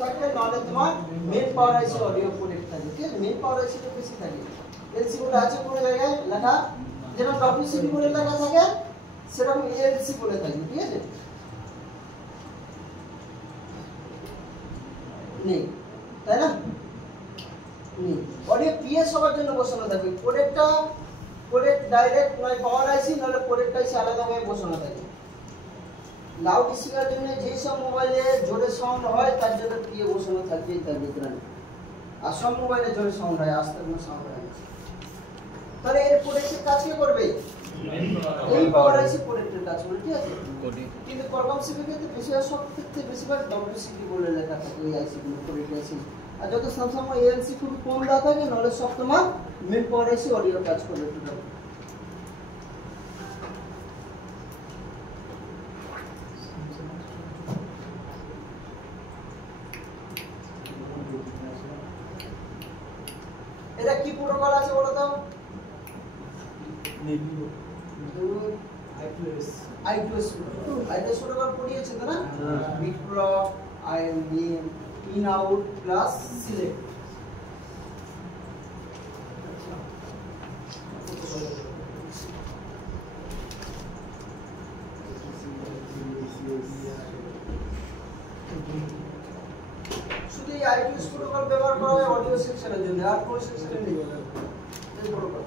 থাকে নাহলে তোমার মেন পাওয়ার আইসি অডিও কোডেক থাকে, ঠিক আছে? মেন পাওয়ার আইসি তো বেশি থাকে। এলসি কোড আছে কোনো জায়গায় লেখা, যেরকম ডব্লিউসিডি বলে লেখা থাকে সেরকম এলসি বলে থাকে, ঠিক আছে? নেই, তাই না? নেই। অডিও পিএস সবার জন্য বসানো থাকবে। কোডেক ডাইরেক্ট নয় পাওয়ার আইসি নাহলে কোডেকটা আইসি আলাদাভাবে বসানো থাকে। লাউড স্পিকার জন্য যেই সব মোবাইলে জোরে সাউন্ড হয় তার জন্য পিএ বসানো থাকবেই তার ভিতরে। আর সব মোবাইলে জোরে সাউন্ড হয়, আস্তে কোনো সাউন্ড হয় না। তাহলে এর কোডেকের কাজ কে করবে? এই পাওয়ার আইসি কোডেকের কাজ করবে, ঠিক আছে? কিন্তু প্রোগ্রাম সিপির ক্ষেত্রে বেশিরভাগ সব ক্ষেত্রে বেশিরভাগ ডব্লিউসিপি বলে লেখা থাকে এই আইসি গুলো, কোডেক আইসি। আর যত স্যামসাং এএলসি খুব কম দেওয়া থাকে নাহলে সব তোমার মেন পাওয়ার আইসি অডিও কাজ করবে টোটাল। এটা কি প্রোটোকল আছে বলো তো? I2S প্রোটোকল পড়িয়েছে তো না? Bit prop in out plus select. শুধু এই I2S প্রোটোকল ব্যবহার করা হয় অডিও সেকশনের জন্য, আর কোন সেকশনে নেই এই প্রোটোকল।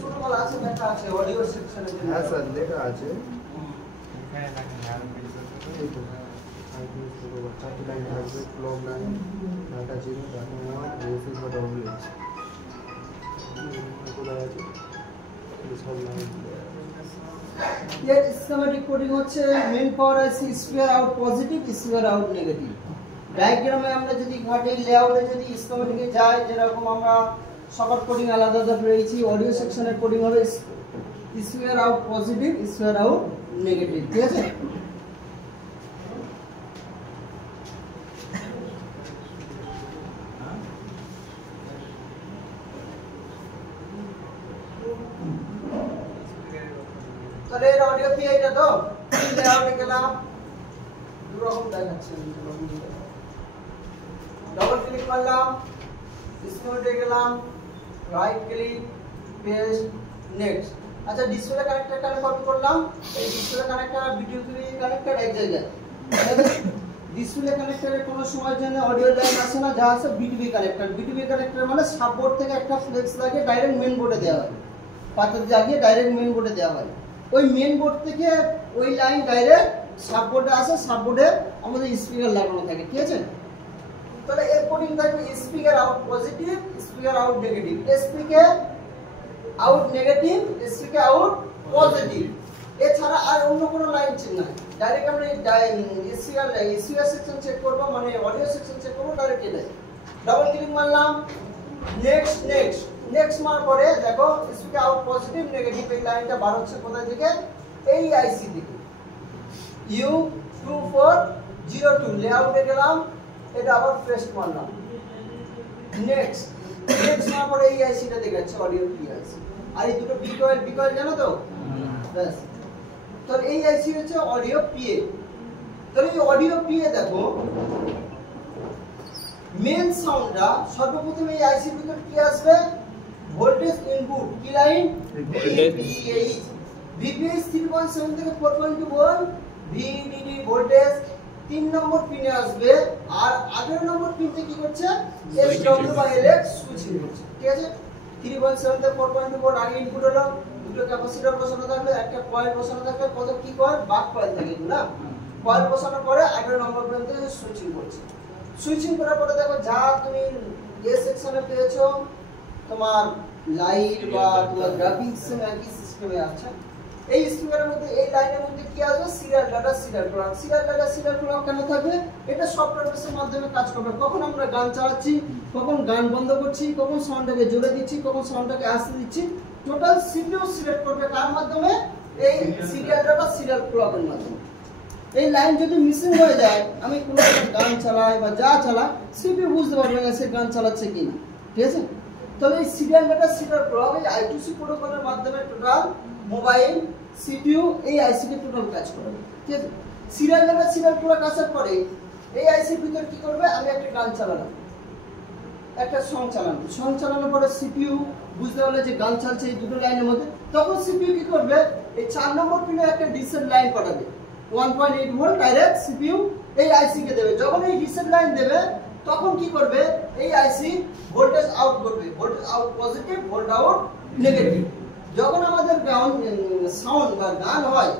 প্রোটোকল আছে, লেখা আছে অডিও সেকশনের জন্য। হ্যাঁ স্যার লেখা আছে। এর স্কিমেটিক কোডিং হচ্ছে main power IC spear out positive, spear out negative. ডায়াগ্রামে আমরা যদি ঘাটে লেআউটে যদি স্কিমেটিকে যাই, যেরকম আমরা সবার কোডিং আলাদা আলাদা পেয়েছি, অডিও সেকশনের কোডিং হবে spear out positive, spear out negative, ঠিক আছে? তাহলে এর অডিও পি এটা তো লেআউটে গেলাম, দু রকম দেখাচ্ছে, ডাবল ক্লিক করলাম, স্কিমেটে গেলাম, রাইট ক্লিক, পেস্ট, নেক্সট। আচ্ছা ডিসপ্লে কানেক্টর কপি করলাম, এই ডিসপ্লে কানেক্টর আর ভিডিও কানেক্টর এক জায়গায়। ডিসপ্লে কানেক্টরের কোনো সময়ের জন্য অডিও লাইন আসে না, যা আছে বিটিবি কানেক্টর। বিটিবি কানেক্টর মানে সাববোর্ড থেকে একটা ফ্লেক্স লাগে ডাইরেক্ট মেইন বোর্ডে দেওয়া হয়, পাতা জাগিয়ে ডাইরেক্ট মেইন বোর্ডে দেওয়া হয়। ওই মেইন বোর্ড থেকে ওই লাইন ডাইরেক্ট সাববোর্ডে আসে, সাববোর্ডে আমাদের স্পিকার লাগানো থাকে, ঠিক আছে? তাহলে এর কোডিং থাকবে speaker out positive, speaker out negative, speaker out negative, speaker out positive. এছাড়া আর অন্য কোনো লাইন চেক নাই, ডাইরেক্ট আমরা স্পিকার সেকশন চেক করব, মানে অডিও সেকশন চেক করব ডাইরেক্ট এটা। ডাবল ক্লিক মারলাম, নেক্সট নেক্সট নেক্সট মার পরে দেখো স্পিকার আউট পজিটিভ নেগেটিভ এই লাইনটা বার হচ্ছে কোথায় থেকে? এই আইসি থেকে, U2402 লেআউটে গেলাম, এটা আবার পেস্ট করলাম, নেক্সট নেক্সট মার পরে এই আইসিটা দেখাচ্ছে অডিও পি আইসি। আর এই দুটো বি কয়েল জানো তো? ব্যাস। তো এই আইসি হচ্ছে অডিও পিএ। তাহলে এই অডিও পিএ দেখো মেন সাউন্ডটা সর্বপ্রথম এই আইসির ভিতর কি আসবে? ভোল্টেজ ইনপুট কি লাইন? ভিপিএইচ। ভিপিএইচ 3.7 থেকে 4.2 ভোল্ট, ভিডিডি ভোল্টেজ 3 নম্বর পিনে আসবে। আর 18 নম্বর পিনতে কি করছে? SW/LX সুইচিং করছে, ঠিক আছে? 3.7 থেকে 4.2 ভোল্ট আগে ইনপুট হলো, দুটো ক্যাপাসিটর বসানো থাকবে, একটা কয়েল বসানো থাকবে, কত কি কয়েল? বাক কয়েল থাকে না? কয়েল বসানোর পরে 18 নম্বর পর্যন্ত সুইচিং করছে। সুইচিং করার পরে দেখো যা তুমি এ সেকশনে পেয়েছো তোমার লাইট বা তোমার গ্রাফিক্স একই সিস্টেমে আছে। এই স্পিকারের মধ্যে এই লাইনের মধ্যে কি আসবে? Serial data, serial clock. Serial data, serial clock কেন থাকবে? এটা সফটওয়্যার বেসের মাধ্যমে কাজ করবে। কখন আমরা গান চালাচ্ছি, কখন গান বন্ধ করছি, কখন সাউন্ডটাকে জোরে দিচ্ছি, কখন সাউন্ডটাকে আস্তে দিচ্ছি, টোটাল সিপিইউ সিলেক্ট করবে কার মাধ্যমে? এই সিরিয়াল ডাটা, সিরিয়াল ক্লকের মাধ্যমে। এই লাইন যদি মিসিং হয়ে যায়, আমি কোনো গান চালাই বা যা চালাই, সিপিইউ বুঝতে পারবে না সে গান চালাচ্ছে কিনা। ঠিক আছে। তাহলে এই সিরিয়াল ডাটা সিরিয়াল ক্লক এই I2C প্রোটোকলের মাধ্যমে টোটাল মোবাইল সিপিইউ এই আইসি কে টোটাল কাজ করবে, ঠিক আছে। সিরিয়াল ডাটা সিরিয়াল ক্লক আসার পরে এই আইসির ভিতর কি করবে, আমি একটা গান চালালাম, একটা সং চালানোর পরে সিপিইউ বুঝতে পারলে যে গান চলছে এই দুটো লাইনের মধ্যে, তখন সিপিইউ কি করবে, এই 4 নম্বর পিনে একটা রিসেট লাইন পাঠাবে 1.8 ভোল্ট ডাইরেক্ট সিপিইউ এই আইসি কে দেবে। যখন এই রিসেট লাইন দেবে তখন কি করবে, এই আইসি ভোল্টেজ আউট করবে, voltage out positive, volt out negative. যখন আমাদের সাউন্ড বা গান হয়,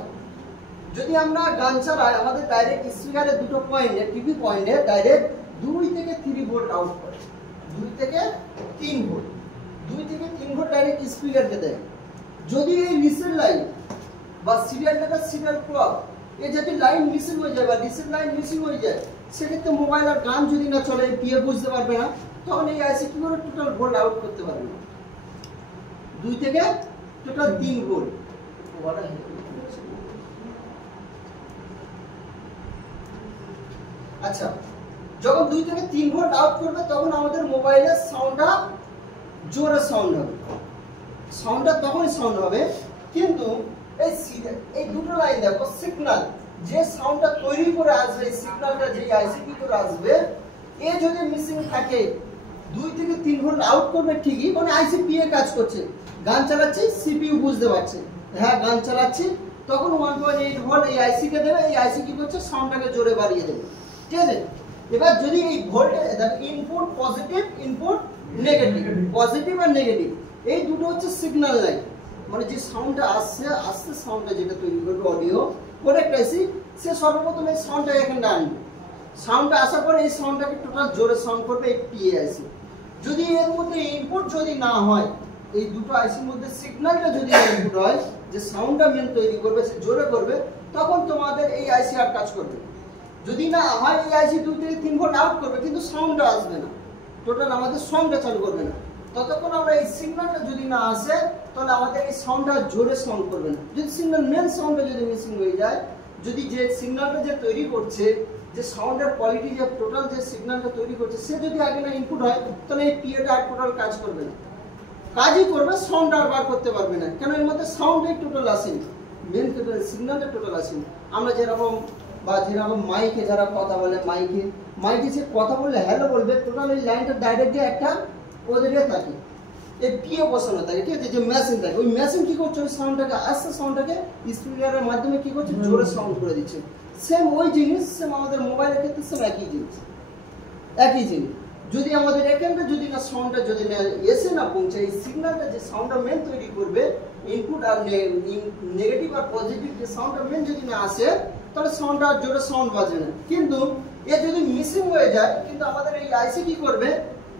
যদি আমরা গান চালাই আমাদের ডাইরেক্ট স্পিকারে দুটো পয়েন্টে টিভি পয়েন্টে ডাইরেক্ট 2 থেকে 3 ভোল্ট আউট করে, 2 থেকে 3 ভোল্ট, 2 থেকে 3 ভোল্ট ডাইরেক্ট স্পিকারকে দেয়। যদি এই রিসেট লাইন বা সিরিয়াল ডাটা সিরিয়াল ক্লক এই যদি লাইন মিসিং হয়ে যায় বা রিসেট লাইন মিসিং হয়ে যায়, সেক্ষেত্রে মোবাইল আর গান যদি না চলে, পিএ বুঝতে পারবে না, তখন এই আইসি কি করে টোটাল ভোল্ট আউট করতে পারবে না, 2 থেকে টোটাল 3 ভোল্ট। আচ্ছা, যখন 2 থেকে 3 ভোল্ট আউট করবে তখন আমাদের মোবাইলের সাউন্ডটা জোরে সাউন্ড হবে, সাউন্ডটা তখনই সাউন্ড হবে। কিন্তু এই দুটো লাইন দেখো, সিগন্যাল যে সাউন্ডটা তৈরি করে আসবে, এই সিগন্যালটা যে আইসি ভিতরে আসবে, এ যদি মিসিং থাকে 2 থেকে 3 ভোল্ট আউট করবে ঠিকই, মানে আইসি পিএ কাজ করছে, গান চালাচ্ছি, সিপিইউ বুঝতে পারছে হ্যাঁ গান চালাচ্ছি, তখন 1.8 ভোল্ট এই আইসি কে দেবে, এই আইসি কি করছে, সাউন্ডটাকে জোরে বাড়িয়ে দেবে, ঠিক আছে। এবার যদি এই voltage input positive, input negative, positive আর নেগেটিভ এই দুটো হচ্ছে সিগন্যাল লাইন, মানে যে সাউন্ডটা আসছে সাউন্ডটা যেটা তৈরি করবে অডিও প্রোডাক্ট আইসি, সে সর্বপ্রথম এই সাউন্ডটা এখানে আনবে, সাউন্ডটা আসার পরে এই সাউন্ডটাকে টোটাল জোরে সাউন্ড করবে এই পিএ আইসি। যদি এর মধ্যে ইনপুট যদি না হয়, এই দুটো আইসির মধ্যে সিগন্যালটা যদি ইনপুট হয়, যে সাউন্ডটা মেন তৈরি করবে সে জোরে করবে, তখন তোমাদের এই আইসি আর কাজ করবে। যদি না হয় এই আইসি 2 থেকে 3 ভোল্ট আউট করবে কিন্তু সাউন্ডটা আসবে না, টোটাল আমাদের সাউন্ডটা চালু করবে না। ততক্ষণ আমরা এই সিগন্যালটা যদি না আসে তাহলে আমাদের এই সাউন্ডটা জোরে সাউন্ড করবে না। যদি সিগন্যাল মেন সাউন্ডটা যদি মিসিং হয়ে যায়, যদি যে সিগন্যালটা যে তৈরি করছে, যে সাউন্ডের কোয়ালিটি যে টোটাল যে সিগন্যালটা তৈরি করছে, সে যদি আগে না ইনপুট হয়, তাহলে এই পিএটা আর টোটাল কাজ করবে না, কাজই করবে সাউন্ড আর বার করতে পারবে না, কেন এর মধ্যে সাউন্ডই টোটাল আসেনি, মেন টোটাল সিগন্যালটা টোটাল আসেনি। আমরা যেরকম মাইকে যারা কথা বলে, মাইকে যে কথা বললে হ্যালো বলবে, টোটাল এই লাইনটা ডাইরেক্ট দিয়ে একটা ওদের থাকে, এই পিএ বসানো থাকে, ঠিক আছে, যে মেশিন থাকে, ওই মেশিন কি করছে, ওই সাউন্ডটাকে আসছে সাউন্ডটাকে স্পিকারের মাধ্যমে কি করছে, জোরে সাউন্ড করে দিচ্ছে। সেম ওই জিনিস, সেম আমাদের মোবাইলের ক্ষেত্রে সেম একই জিনিস। যদি আমাদের এখানটা যদি না সাউন্ডটা যদি না এসে না পৌঁছে, এই সিগন্যালটা যে সাউন্ডটা মেন তৈরি করবে, ইনপুট আর নেগেটিভ আর পজিটিভ যে সাউন্ডটা মেন যদি না আসে, তাহলে সাউন্ডটা আর জোরে সাউন্ড বাজে না। কিন্তু এ যদি মিসিং হয়ে যায়, কিন্তু আমাদের এই আইসি কি করবে,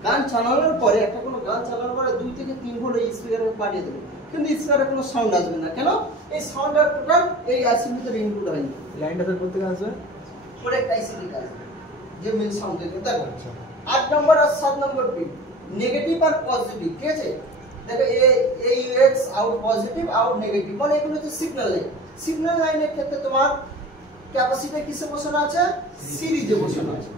গান চালানোর পরে একটা কোনো গান চালানোর পরে 2 থেকে 3 ভোল্ট এই স্পিকারে পাঠিয়ে দেবে, কিন্তু স্পিকারে কোনো সাউন্ড আসবে না, কেন এই সাউন্ডটা টোটাল এই আইসির ভিতরে ইনপুট হয়নি। লাইনটা ফের করতে আসবে পরে একটা আইসি দিকে আসবে যে মেন সাউন্ড দেখবে। দেখো 8 নম্বর আর 7 নম্বর পিন নেগেটিভ আর পজিটিভ, ঠিক আছে। দেখো AUX out positive, out negative, মানে এগুলো হচ্ছে সিগন্যাল লাইন। সিগন্যাল লাইনের ক্ষেত্রে তোমার ক্যাপাসিটর কিসে বসানো আছে, সিরিজে বসানো আছে।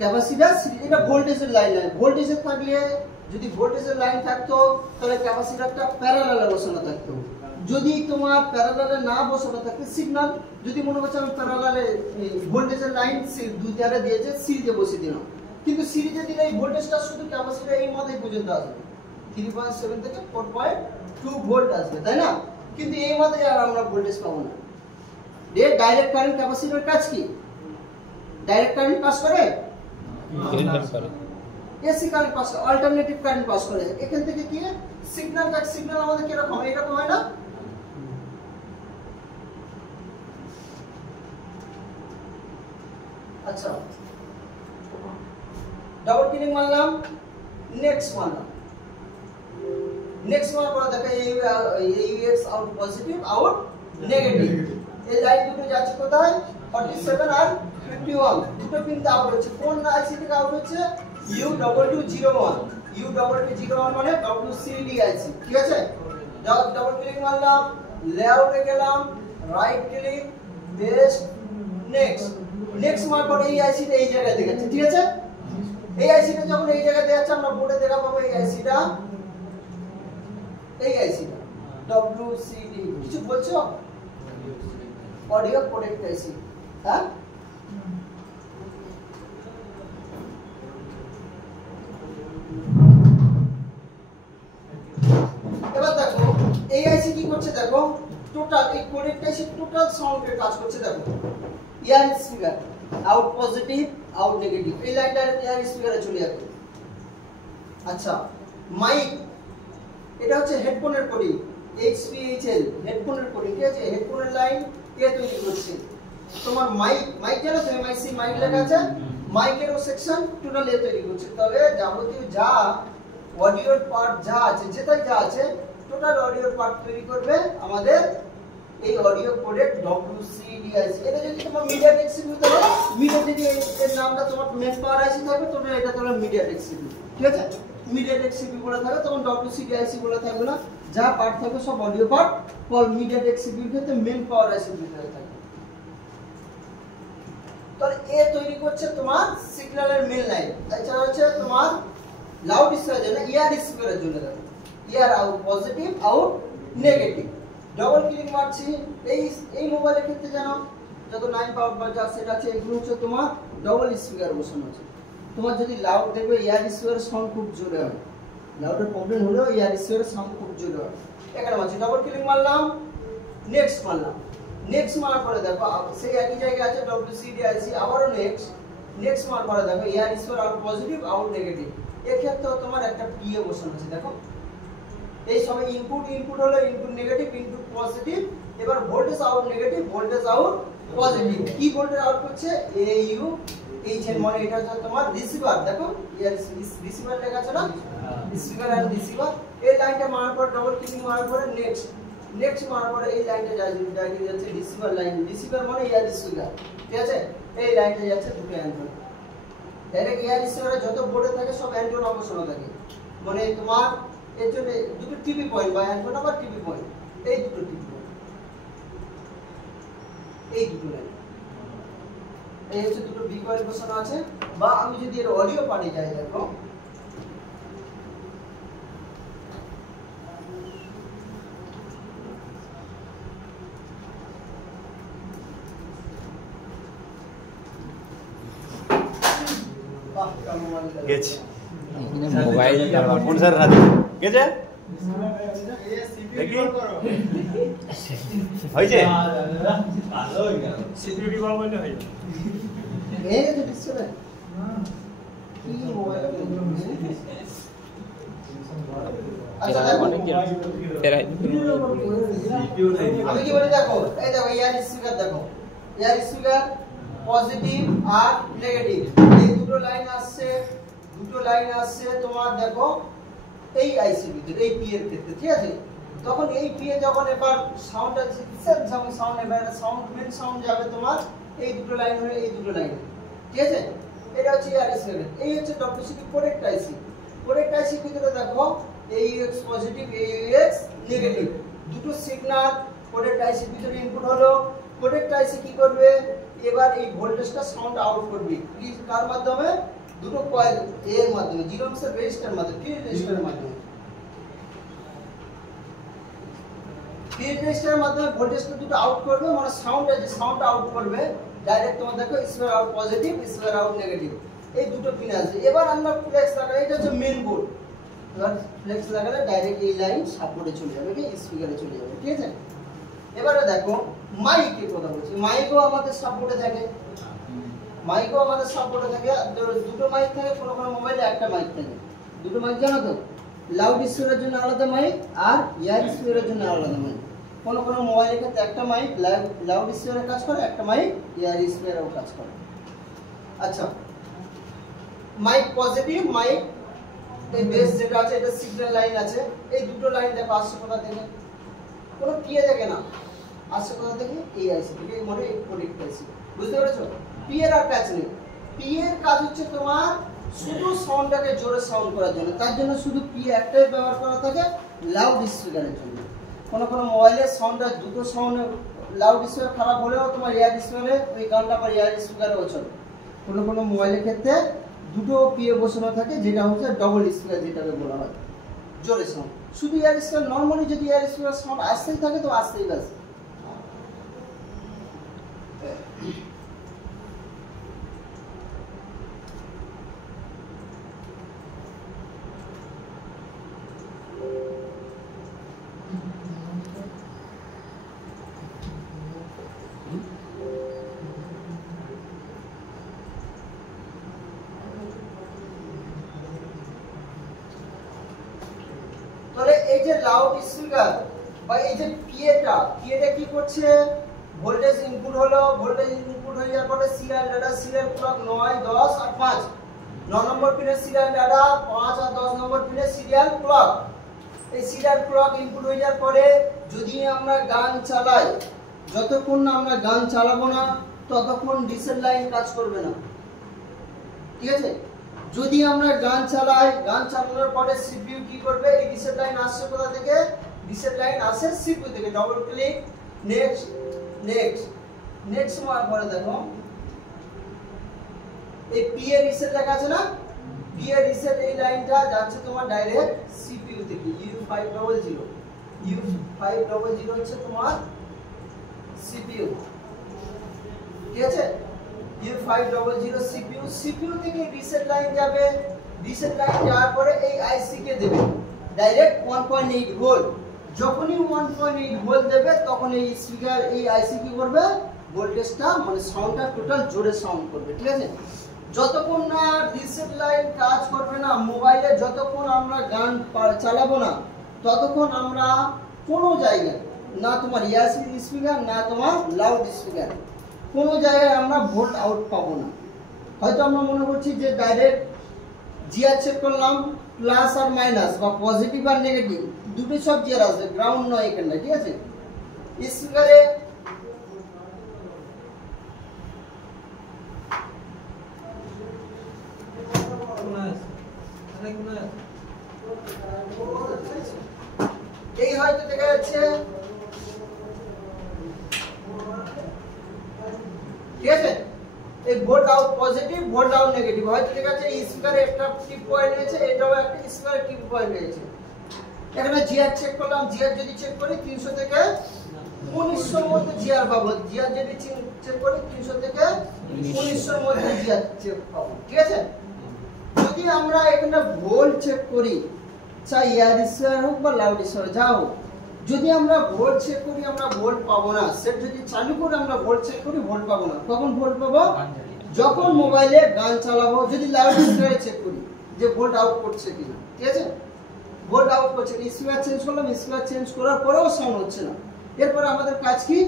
ক্যাপাসিটর সিরিজ, এটা ভোল্টেজের লাইন, ভোল্টেজের থাকলে, যদি ভোল্টেজের লাইন থাকতো তাহলে ক্যাপাসিটরটা প্যারালালে বসানো থাকতো। যদি তোমার প্যারালালে না বসানো থাকে সিগন্যাল, যদি মনে করছো আমি প্যারালালে ভোল্টেজের লাইন 2 ধারে দিয়েছে, সিরিজে বসিয়ে দিলাম, কিন্তু সিরিজে দিলে এই ভোল্টেজটা শুধু ক্যাপাসিটর এই মধ্যেই পর্যন্ত আসবে, 3.7 থেকে 4.2 ভোল্ট আসবে, তাই না। কিন্তু এই মধ্যে আর আমরা ভোল্টেজ পাবো না। ডাইরেক্ট কারেন্ট ক্যাপাসিটর কাজ কি, ডাইরেক্ট কারেন্ট পাস করে, এসি কারেন্ট পাস করে, অল্টারনেটিভ কারেন্ট পাস করে। এখান থেকে কি সিগন্যাল আমাদের কি রকম, এরকম হয় না। আচ্ছা, ডাবল ক্লিক মারলাম, নেক্সট মারলাম, নেক্সট মারার পরে দেখো AUX out positive, out negative, এই লাইন দুটো যাচ্ছে কোথায়, 47 আর 51, দুটো পিনতে আউট হচ্ছে। কোন আইসি থেকে আউট হচ্ছে, U2201, U2201 মানে WCD আইসি, ঠিক আছে। ডাবল ক্লিক মারলাম, লেআউটে গেলাম, রাইট ক্লিক, পেস্ট, নেক্সট মারার পরে এই আইসিটা এই জায়গায় দেখাচ্ছে, ঠিক আছে। এই আইসিটা যখন এই জায়গায় দেওয়া আছে আমরা বোর্ডে দেখা পাবো এই আইসিটা WCD কিছু বলছো অডিও কোডেক আইসি হ্যাঁ এবার দেখো এই আইসি কি করছে দেখো টোটাল এই কোডেক আইসি টোটাল সাউন্ডের কাজ করছে দেখো ear speaker out positive out negative এই লাইনটা ইয়ার স্পিকারে চলে যাবে আচ্ছা মাইক এটা হচ্ছে হেডফোনের কোডিং HPHL হেডফোনের কোডিং ঠিক আছে হেডফোনের লাইন কে তৈরি করছে তোমার মাইক জানো তুমি মাইক লেখা আছে মাইকেরও সেকশন টোটাল এ তৈরি করছে তবে যাবতীয় যা অডিওর পার্ট যা আছে যেটাই যা আছে টোটাল অডিওর পার্ট তৈরি করবে আমাদের এই অডিও কোডেক WCDIC এটা যদি তোমার মিডিয়াটেক সিপিইউ থাকে মিডিয়াটেক এর নামটা তোমার মেন পাওয়ার আইসি থাকবে তোমরা এটা তোমরা মিডিয়াটেক সিপিইউ ঠিক আছে মিডিয়াটেক সিপিইউ বলা থাকে তখন WCDIC বলা থাকবে না যা পার্ট থাকবে সব audio part call MediaTek CPU ক্ষেত্রে মেন পাওয়ার আইসি ভিতরে থাকে তাহলে এ তৈরি করছে তোমার সিগন্যালের মেন লাইন এটা হচ্ছে তোমার লাউড স্পিকারের জন্য ইয়ার স্পিকারের জন্য দেখো ear out positive out negative double click মারছি এই মোবাইলের ক্ষেত্রে জানো যত 9 পাওয়ার বা যা সেট আছে এগুলো হচ্ছে তোমার ডবল স্পিকার বসানো আছে তোমার যদি লাউড দেখবে ইয়ার স্পিকারের সাউন্ড খুব জোরে হয় লাউডের প্রবলেম হলো ইয়ার স্পিকারের সাউন্ড খুব জোরে হয় এখানে মারছি ডবল ক্লিক মারলাম নেক্সট মারলাম নেক্সট মারার পরে দেখো সেই একই জায়গায় আছে WCDIC আবারও নেক্সট মারার পরে দেখো ear speaker out positive out negative এই ক্ষেত্রে তোমার একটা PA বসানো আছে দেখো এই সময় ইনপুট হলো ইনপুট নেগেটিভ ইনপুট পজিটিভ এবার voltage out negative voltage out positive কি ভোল্টেজ আউট করছে AU এই যে মানে এটা হচ্ছে তোমার রিসিভার দেখো ইয়ার রিসিভার লেখা আছে না স্পিকার আর রিসিভার এই লাইনটা মারার পর ডাবল ক্লিক মারার পরে নেক্সট মারার পরে এই লাইনটা যাচ্ছে রিসিভার লাইন রিসিভার মানে ইয়ার স্পিকার ঠিক আছে এই লাইনটা যাচ্ছে দুটো অ্যান্টেনা ডাইরেক্ট ইয়ার স্পিকারে যত বোর্ডে থাকে সব অ্যান্টেনা বসানো থাকে মানে তোমার এর জন্য দুটো টিভি পয়েন্ট বা অ্যান্টেনা বা টিভি পয়েন্ট এই দুটো টিভি পয়েন্ট এই দুটো লাইন এই হচ্ছে দুটো বি কয়েল বসানো আছে বা আমি যদি এর অডিও পার্টে যাই দেখো গেছে মোবাইল কোন স্যার হাতে গেছে দেখি হয়েছে সিকিউরিটি কল করলে হয়ে যাবে এই যে ডিসপ্লে কি মোবাইল আচ্ছা দেখো আমি কি বলি দেখো এই দেখো ইয়ার স্পিকার দেখো ইয়ার স্পিকার পজিটিভ আর নেগেটিভ এই দুটো লাইন আসছে তোমার দেখো এই আইসি ভিতরে এই পি এর ক্ষেত্রে ঠিক আছে তখন এই পি এ যখন এবার সাউন্ড আছে সেম সাউন্ড এবার সাউন্ড মেন সাউন্ড যাবে তোমার এই দুটো লাইন হয়ে এই দুটো লাইন ঠিক আছে এটা হচ্ছে ARS এই হচ্ছে WCD কোডেক আইসি ভিতরে দেখো AUX পজিটিভ AUX নেগেটিভ দুটো সিগন্যাল কোডেক আইসি ভিতরে ইনপুট হলো কোডেক আইসি কি করবে এবার এই ভোল্টেজটা সাউন্ড আউট করবে কার মাধ্যমে দুটো কয়েল এর মাধ্যমে 0 ohms রেজিস্টার মাধ্যমে ফিল্ড রেজিস্টারের মাধ্যমে ভোল্টেজটা দুটো আউট করবে মানে সাউন্ড আউট করবে ডাইরেক্ট তোমার দেখো speaker out positive speaker out negative এই দুটো পিন আছে এবার আমরা ফ্লেক্স লাগাই এটা হচ্ছে মেইন বোর্ড এবার ফ্লেক্স লাগালে ডাইরেক্ট এই লাইন সাপোর্টে চলে যাবে কি স্পিকারে চলে যাবে ঠিক আছে এবারে দেখো মাইকের কথা বলছি মাইকও আমাদের সাপোর্টে থাকে দুটো মাইক থাকে কোনো মোবাইলে একটা মাইক থাকে দুটো মাইক জানো তো লাউড স্পিকারের জন্য আলাদা মাইক আর ইয়ার স্পিকারের জন্য আলাদা মাইক কোনো মোবাইলের ক্ষেত্রে একটা মাইক লাউড স্পিকারের কাজ করে একটা মাইক ইয়ার স্পিকারেরও কাজ করে আচ্ছা মাইক পজিটিভ মাইক এই বেস যেটা আছে এটা সিগন্যাল লাইন আছে এই দুটো লাইন দেখো আসছে কোথা থেকে কোনো পিএ থেকে না আসছে কোথা থেকে এই আইসি থেকে মানে এই প্রোডাক্ট আইসি বুঝতে পেরেছো পি এর আর কাজ নেই পি এর কাজ হচ্ছে তোমার শুধু সাউন্ডটাকে জোরে সাউন্ড করার জন্য তার জন্য শুধু পি একটাই ব্যবহার করা থাকে লাউড স্পিকারের জন্য কোনো মোবাইলের সাউন্ডটা দুটো সাউন্ড লাউড স্পিকার খারাপ হলেও তোমার ইয়ার স্পিকারে ওই গানটা পর ইয়ার স্পিকারেও চলে কোনো মোবাইলের ক্ষেত্রে দুটো পিএ বসানো থাকে, যেটা হচ্ছে ডবল স্পিকার যেটাকে বলা হয় জোরে সাউন্ড। শুধু এয়ার স্পিকার নরমালি যদি এয়ার স্পিকার সাউন্ড আসতেই থাকে তো আসতেই বাজে। তাহলে এই যে লাউড স্পিকার বা এই যে পিএটা কি করছে, ভোল্টেজ ইনপুট হলো, ভোল্টেজ ইনপুট হয়ে যাওয়ার পরে সিরিয়াল ডাটা, সিরিয়াল ক্লক 9 10 আর 5, 9 নম্বর পিনে সিরিয়াল ডাটা, 5 আর 10 নম্বর পিনে সিরিয়াল ক্লক। এই সিরিয়াল ক্লক ইনপুট হয়ে যাওয়ার পরে যদি আমরা গান চালাই, যতক্ষণ না আমরা গান চালাবো না ততক্ষণ ডিসেল লাইন কাজ করবে না, ঠিক আছে। যদি আমরা গান চালাই, গান চালানোর পরে সিপিইউ কি করবে, এই ডিসেল লাইন আসছে কোথা থেকে, ডিসেল লাইন আসে সিপিইউ থেকে। Double click, next next next মার পরে দেখো এই পিএ রিসেট লেখা আছে না, পিএ রিসেট এই লাইনটা যাচ্ছে তোমার ডাইরেক্ট সিপিইউ থেকে। U500 হচ্ছে তোমার সিপিইউ, ঠিক আছে। U500 সিপিইউ থেকে রিসেট লাইন যাবে, রিসেট লাইন যাওয়ার পরে এই আইসি কে দেবে ডাইরেক্ট 1.8 ভোল্ট। যখনই 1.8 ভোল্ট দেবে তখন এই স্পিকার এই আইসি কি করবে, ভোল্টেজটা মানে সাউন্ডটা টোটাল জোরে সাউন্ড করবে, ঠিক আছে। যতক্ষণ না রিসেট লাইন কাজ করবে না মোবাইলে, যতক্ষণ আমরা গান চালাবো না ততক্ষণ আমরা কোনো জায়গায় না তোমার ইয়াসি স্পিকার না তোমার লাউড স্পিকার কোনো জায়গায় আমরা ভোল্ট আউট পাবো না। হয়তো আমরা মনে করছি যে ডাইরেক্ট জিআর চেক করলাম, প্লাস আর মাইনাস বা পজিটিভ আর নেগেটিভ দুটো সব জিআর আসবে, গ্রাউন্ড নয় এখানটা, ঠিক আছে। স্পিকারে এই হয়তো দেখা যাচ্ছে, ঠিক আছে। এই volt out positive, volt out negative হয়তো দেখা যাচ্ছে। এই স্পিকারে একটা টিপ পয়েন্ট রয়েছে, এটাও একটা স্পিকারে টিপ পয়েন্ট রয়েছে। এখানে জিআর চেক করলাম, জিআর যদি চেক করি 300 থেকে 1900 এর মধ্যে জিআর পাবো। জিআর যদি চেক করি 300 থেকে 1900 এর মধ্যে জিআর চেক পাবো, ঠিক আছে। যদি আমরা এখানে ভোল্ট চেক করি, চাই ইয়ার স্পিকার হোক বা লাউড স্পিকার যা হোক, যদি আমরা ভোল্ট চেক করি আমরা ভোল্ট পাবো না। সেট যদি চালু করে আমরা ভোল্ট চেক করি ভোল্ট পাবো না। কখন ভোল্ট পাবো, যখন মোবাইলে গান চালাবো। যদি লাউড স্পিকারে চেক করি যে ভোল্ট আউট করছে কিনা, ঠিক আছে। ভোল্ট আউট করছে, স্পিকার চেঞ্জ করলাম, স্পিকার চেঞ্জ করার পরেও সাউন্ড হচ্ছে না। এরপরে আমাদের কাজ কি,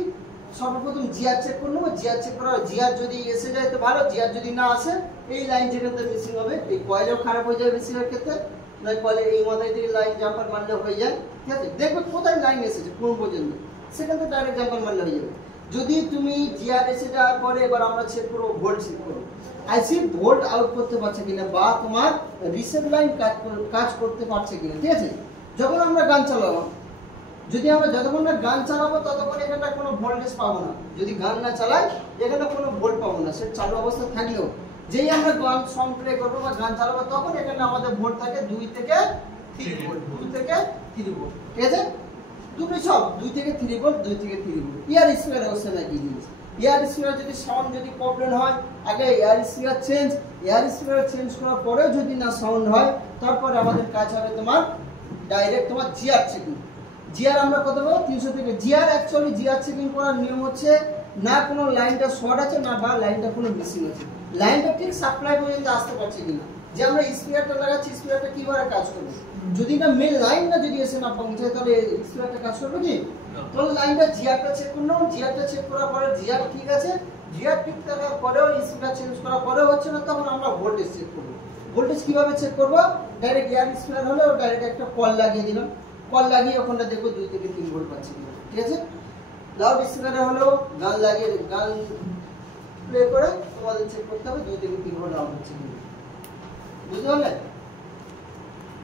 সর্বপ্রথম জিআর চেক করে নেবো। জিআর চেক করা, জিআর যদি এসে যায় তো ভালো, জিআর যদি না আসে এই লাইন যেটাতে মিসিং হবে, এই কয়েলও খারাপ হয়ে যাবে বেশিরভাগ ক্ষেত্রে, নয় কয়েলের এই মাথায় থেকে লাইন জাম্পার মারলে হয়ে যায়, ঠিক আছে। দেখবে কোথায় লাইন এসেছে কোন পর্যন্ত, সেখান থেকে ডাইরেক্ট জাম্পার মারলে হয়ে যাবে। যদি তুমি জিআর এসে যাওয়ার পরে এবার আমরা চেক করবো ভোল্ট চেক করবো, আইসি ভোল্ট আউট করতে পারছে কিনা বা তোমার রিসেট লাইন কাজ করতে পারছে কিনা, ঠিক আছে। যখন আমরা গান চালাবো, যদি আমরা যতক্ষণ না গান চালাবো ততক্ষণ এখানে কোনো ভোল্টেজ পাবো না। যদি গান না চালাই এখানে কোনো ভোল্ট পাবো না, সেটা চালু অবস্থা থাকলেও। যেই আমরা গান সং প্লে করবো বা গান চালাবো তখন এখানে আমাদের ভোল্ট থাকে 2 থেকে 3 ভোল্ট, 2 থেকে 3 ভোল্ট, ঠিক আছে। দুটো সব 2 থেকে 3 ভোল্ট, 2 থেকে 3 ভোল্ট। ইয়ার স্পিকার অবস্থা না কি জিনিস, ইয়ার স্পিকার যদি সাউন্ড যদি প্রবলেম হয়, আগে ইয়ার স্পিকার চেঞ্জ, ইয়ার স্পিকার চেঞ্জ করার পরেও যদি না সাউন্ড হয় তারপরে আমাদের কাজ হবে তোমার ডাইরেক্ট তোমার জিআর চেকিং। জিআর আমরা কত পাবো 300 থেকে। জিআর অ্যাকচুয়ালি জিআর চেকিং করার নিয়ম হচ্ছে না কোনো লাইনটা শর্ট আছে না বা লাইনটা কোনো মিসিং আছে, লাইনটা ঠিক সাপ্লাই পর্যন্ত আসতে পারছে কিনা। যে আমরা স্পিকারটা লাগাচ্ছি স্পিকারটা কিভাবে কাজ করবে, যদি না মেন লাইনটা যদি এসে না পৌঁছায় তাহলে স্পিকারটা কাজ করবে কি। তাহলে লাইনটা জিআরটা চেক করলাম, জিআরটা চেক করার পরে জিআর ঠিক আছে, জিআর ঠিক থাকার পরেও স্পিকার চেঞ্জ করার পরেও হচ্ছে না, তখন আমরা ভোল্টেজ চেক করব। ভোল্টেজ কিভাবে চেক করব, ডাইরেক্ট ইয়ার স্পিকার হলে ডাইরেক্ট একটা কল লাগিয়ে দিলাম, কল লাগিয়ে ওখানটা দেখো 2 থেকে 3 ভোল্ট পাচ্ছি কিনা, ঠিক আছে। লাউড স্পিকারে হলো গান লাগিয়ে গান প্লে করে তোমাদের চেক করতে হবে 2 থেকে 3 ভোল্ট আউট হচ্ছে কিনা, বুঝতে পারলে।